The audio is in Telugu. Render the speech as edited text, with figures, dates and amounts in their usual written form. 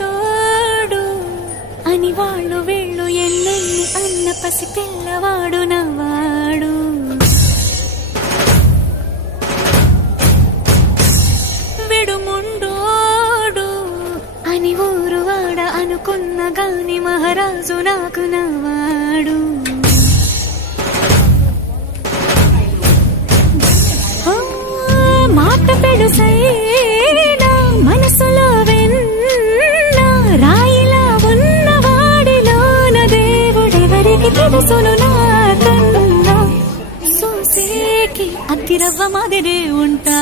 తోడు అని వాళ్ళు వీళ్ళు ఎన్నెన్ని అన్న పసి పిల్లవాడు నవ్వాడు. విడుముండోడు అని ఊరు వాడ అనుకున్న గాని మహారాజు నాకు నవ్వాడు. మాట పెడుసైనా మనసులో వెన్న రాయిలా ఉన్నవాడిలోన దేవుడెవరికి తెలుసును నాకన్నా. సోసేకి అతిరవ్వ మాదిరే ఉంటా